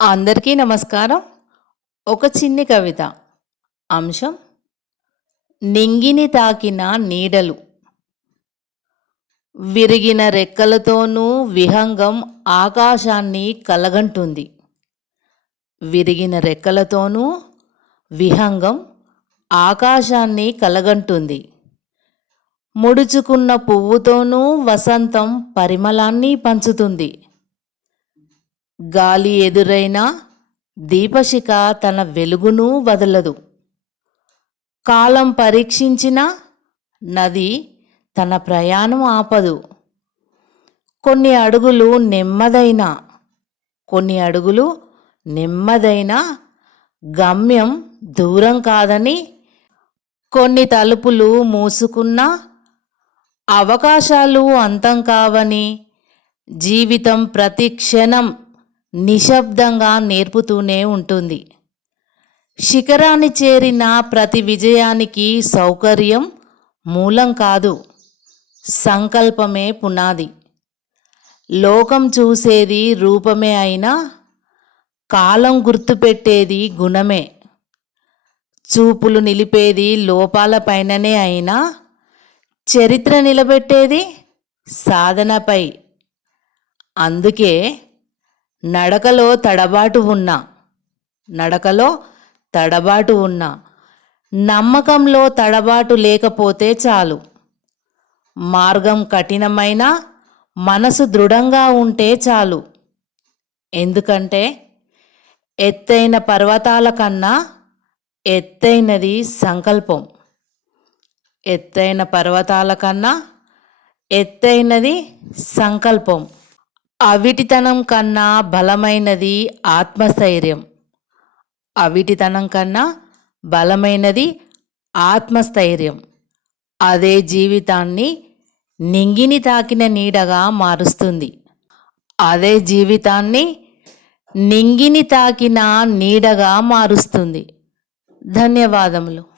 అందరికీ నమస్కారం. ఒక చిన్ని కవిత. అంశం నింగిని తాకిన నీడలు. విరిగిన రెక్కలతోనూ విహంగం ఆకాశాన్ని కలగంటుంది. విరిగిన రెక్కలతోనూ విహంగం ఆకాశాన్ని కలగంటుంది. ముడుచుకున్న పువ్వుతోనూ వసంతం పరిమళాన్ని పంచుతుంది. గాలి ఎదురైనా దీపశిఖ తన వెలుగును వదలదు. కాలం పరీక్షించిన నది తన ప్రయాణం ఆపదు. కొన్ని అడుగులు నెమ్మదైన గమ్యం దూరం కాదని, కొన్ని తలుపులు మూసుకున్న అవకాశాలు అంతం కావని, జీవితం ప్రతి క్షణం నిశ్శబ్దంగా నేర్పుతూనే ఉంటుంది. శిఖరాన్ని చేరిన ప్రతి విజయానికి సౌకర్యం మూలం కాదు, సంకల్పమే పునాది. లోకం చూసేది రూపమే అయినా కాలం గుర్తుపెట్టేది గుణమే. చూపులు నిలిపేది లోపాలపైననే అయినా చరిత్ర నిలబెట్టేది సాధనపై. అందుకే నడకలో తడబాటు ఉన్నా నమ్మకంలో తడబాటు లేకపోతే చాలు. మార్గం కఠినమైన మనసు దృఢంగా ఉంటే చాలు. ఎందుకంటే ఎత్తైన పర్వతాల కన్నా ఎత్తైనది సంకల్పం. ఎత్తైన పర్వతాల కన్నా ఎత్తైనది సంకల్పం. అవిటితనం కన్నా బలమైనది ఆత్మస్థైర్యం. అదే జీవితాన్ని నింగిని తాకిన నీడగా మారుస్తుంది. ధన్యవాదములు.